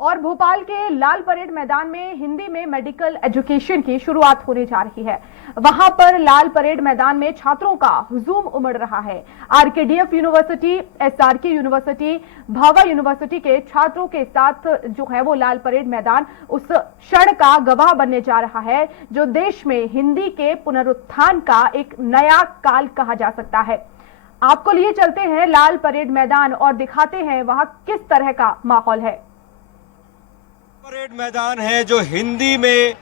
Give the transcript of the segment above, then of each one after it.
और भोपाल के लाल परेड मैदान में हिंदी में मेडिकल एजुकेशन की शुरुआत होने जा रही है। वहां पर लाल परेड मैदान में छात्रों का हुजूम उमड़ रहा है। आरकेडीएफ यूनिवर्सिटी, एसआरके यूनिवर्सिटी, भावा यूनिवर्सिटी के छात्रों के साथ जो है वो लाल परेड मैदान उस क्षण का गवाह बनने जा रहा है जो देश में हिंदी के पुनरुत्थान का एक नया काल कहा जा सकता है। आपको लिए चलते हैं लाल परेड मैदान और दिखाते हैं वहां किस तरह का माहौल है। परेड मैदान है जो हिंदी में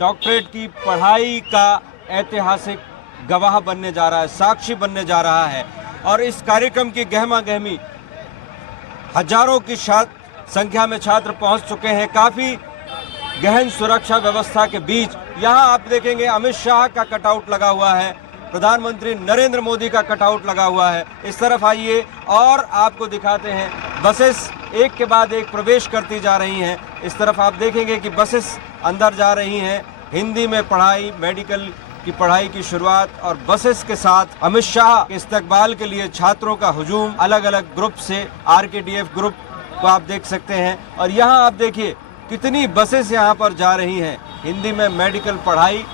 डॉक्टरेट की पढ़ाई का ऐतिहासिक गवाह बनने जा रहा है, साक्षी बनने जा रहा है। और इस कार्यक्रम की गहमा गहमी हजारों की संख्या में छात्र पहुंच चुके हैं। काफी गहन सुरक्षा व्यवस्था के बीच यहां आप देखेंगे अमित शाह का कटआउट लगा हुआ है, प्रधानमंत्री नरेंद्र मोदी का कटआउट लगा हुआ है। इस तरफ आइए और आपको दिखाते हैं बसेस एक के बाद एक प्रवेश करती जा रही हैं। इस तरफ आप देखेंगे कि बसेस अंदर जा रही हैं। हिंदी में पढ़ाई, मेडिकल की पढ़ाई की शुरुआत और बसेस के साथ अमित शाह के इस्तकबाल के लिए छात्रों का हुजूम अलग अलग ग्रुप से, आरकेडीएफ ग्रुप को आप देख सकते हैं। और यहाँ आप देखिए कितनी बसेस यहाँ पर जा रही हैं। हिंदी में मेडिकल पढ़ाई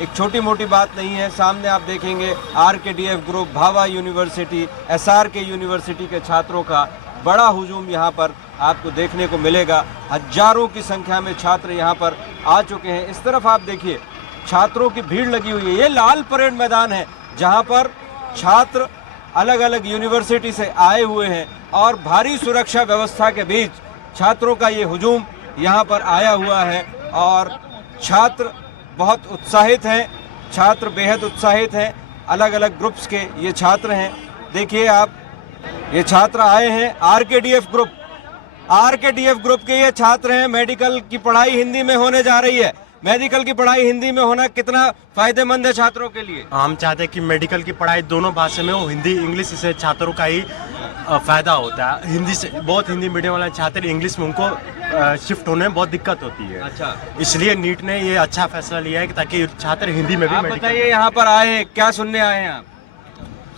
एक छोटी मोटी बात नहीं है। सामने आप देखेंगे आरकेडीएफ ग्रुप, भावा यूनिवर्सिटी, एसआरके यूनिवर्सिटी के छात्रों का बड़ा हुजूम यहाँ पर आपको देखने को मिलेगा। हजारों की संख्या में छात्र यहाँ पर आ चुके हैं। इस तरफ आप देखिए छात्रों की भीड़ लगी हुई है। ये लाल परेड मैदान है जहाँ पर छात्र अलग अलग यूनिवर्सिटी से आए हुए हैं और भारी सुरक्षा व्यवस्था के बीच छात्रों का ये हुजूम यहाँ पर आया हुआ है। और छात्र बहुत उत्साहित हैं, छात्र बेहद उत्साहित हैं। अलग अलग ग्रुप्स के ये छात्र हैं। देखिए आप, ये छात्र आए हैं आरकेडीएफ ग्रुप के ये छात्र हैं। मेडिकल की पढ़ाई हिंदी में होने जा रही है। मेडिकल की पढ़ाई हिंदी में होना कितना फायदेमंद है छात्रों के लिए? हम चाहते हैं कि मेडिकल की पढ़ाई दोनों भाषा में हो, हिंदी इंग्लिश से छात्रों का ही फायदा होता है। हिंदी से बहुत हिंदी मीडियम वाले छात्र इंग्लिश में उनको शिफ्ट होने में बहुत दिक्कत होती है। अच्छा, इसलिए नीट ने ये अच्छा फैसला लिया है कि ताकि छात्र हिंदी में भी। आप बताइए यहाँ पर आए हैं, क्या सुनने आए हैं आप?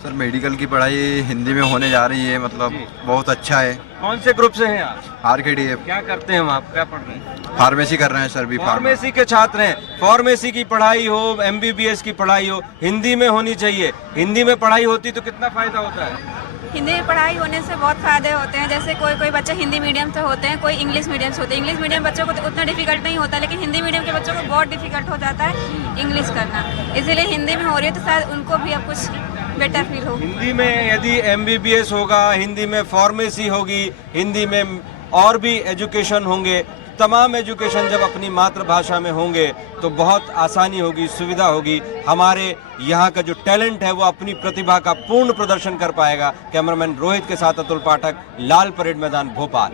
सर मेडिकल की पढ़ाई हिंदी में होने जा रही है, मतलब बहुत अच्छा है। कौन से ग्रुप से हैं आप? आरकेडीएफ। क्या करते हैं आप, क्या पढ़ रहे हैं? फार्मेसी कर रहे हैं सर। भी फार्मेसी के छात्र हैं। फार्मेसी की पढ़ाई हो, एमबीबीएस की पढ़ाई हो, हिंदी में होनी चाहिए। हिंदी में पढ़ाई होती तो कितना फायदा होता है? हिंदी में पढ़ाई होने से बहुत फायदे होते हैं। जैसे कोई बच्चे हिंदी मीडियम से होते हैं, कोई इंग्लिश मीडियम से होते हैं। इंग्लिश मीडियम बच्चों को तो उतना डिफिकल्ट नहीं होता, लेकिन हिंदी मीडियम के बच्चों को बहुत डिफिकल्ट हो जाता है इंग्लिश करना। इसीलिए हिंदी में हो रही है तो शायद उनको भी अब कुछ बेटर फील हो। हिंदी में यदि एमबीबीएस होगा, हिंदी में फार्मेसी होगी, हिंदी में और भी एजुकेशन होंगे, तमाम एजुकेशन जब अपनी मातृभाषा में होंगे तो बहुत आसानी होगी, सुविधा होगी। हमारे यहाँ का जो टैलेंट है वो अपनी प्रतिभा का पूर्ण प्रदर्शन कर पाएगा। कैमरामैन रोहित के साथ अतुल पाठक, लाल परेड मैदान, भोपाल।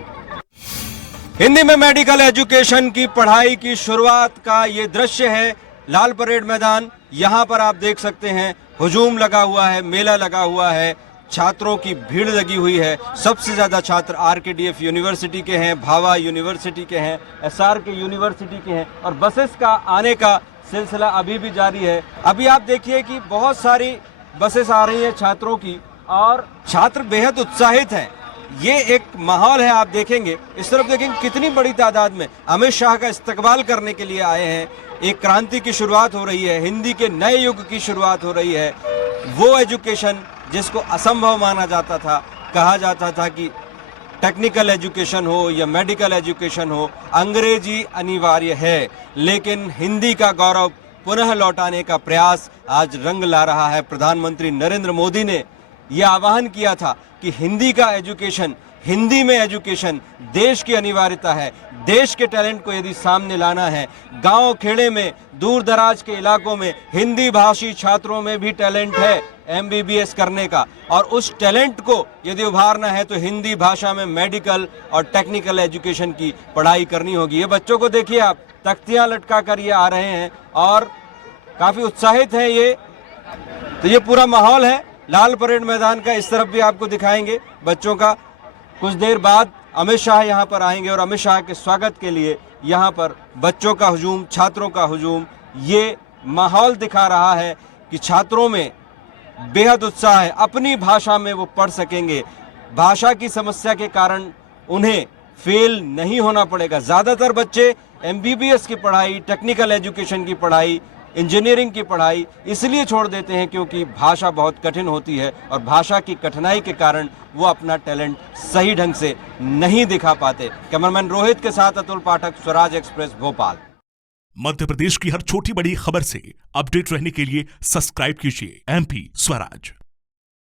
हिंदी में मेडिकल एजुकेशन की पढ़ाई की शुरुआत का ये दृश्य है लाल परेड मैदान। यहाँ पर आप देख सकते हैं हुजूम लगा हुआ है, मेला लगा हुआ है, छात्रों की भीड़ लगी हुई है। सबसे ज्यादा छात्र आरकेडीएफ यूनिवर्सिटी के हैं, भावा यूनिवर्सिटी के हैं, एसआरके यूनिवर्सिटी के हैं। और बसेस का आने का सिलसिला अभी भी जारी है। अभी आप देखिए कि बहुत सारी बसेस आ रही हैं छात्रों की और छात्र बेहद उत्साहित हैं। ये एक माहौल है, आप देखेंगे इस तरफ देखेंगे कितनी बड़ी तादाद में अमित शाह का इस्तकबाल करने के लिए आए हैं। एक क्रांति की शुरुआत हो रही है, हिंदी के नए युग की शुरुआत हो रही है। वो एजुकेशन जिसको असंभव माना जाता था, कहा जाता था कि टेक्निकल एजुकेशन हो या मेडिकल एजुकेशन हो, अंग्रेजी अनिवार्य है, लेकिन हिंदी का गौरव पुनः लौटाने का प्रयास आज रंग ला रहा है। प्रधानमंत्री नरेंद्र मोदी ने यह आह्वान किया था कि हिंदी का एजुकेशन, हिंदी में एजुकेशन देश की अनिवार्यता है। देश के टैलेंट को यदि सामने लाना है, गांव खेड़े में, दूर दराज के इलाकों में हिंदी भाषी छात्रों में भी टैलेंट है एमबीबीएस करने का, और उस टैलेंट को यदि उभारना है तो हिंदी भाषा में मेडिकल और टेक्निकल एजुकेशन की पढ़ाई करनी होगी। ये बच्चों को देखिए आप, तख्तियां लटका कर ये आ रहे हैं और काफी उत्साहित हैं ये। तो ये पूरा माहौल है लाल परेड मैदान का। इस तरफ भी आपको दिखाएंगे बच्चों का। कुछ देर बाद अमित शाह यहाँ पर आएंगे और अमित शाह के स्वागत के लिए यहाँ पर बच्चों का हुजूम, छात्रों का हुजूम, ये माहौल दिखा रहा है कि छात्रों में बेहद उत्साह है। अपनी भाषा में वो पढ़ सकेंगे। भाषा की समस्या के कारण उन्हें फेल नहीं होना पड़ेगा। ज़्यादातर बच्चे MBBS की पढ़ाई, टेक्निकल एजुकेशन की पढ़ाई, इंजीनियरिंग की पढ़ाई इसलिए छोड़ देते हैं क्योंकि भाषा बहुत कठिन होती है और भाषा की कठिनाई के कारण वो अपना टैलेंट सही ढंग से नहीं दिखा पाते। कैमरामैन रोहित के साथ अतुल पाठक, स्वराज एक्सप्रेस, भोपाल। मध्य प्रदेश की हर छोटी बड़ी खबर से अपडेट रहने के लिए सब्सक्राइब कीजिए MP स्वराज।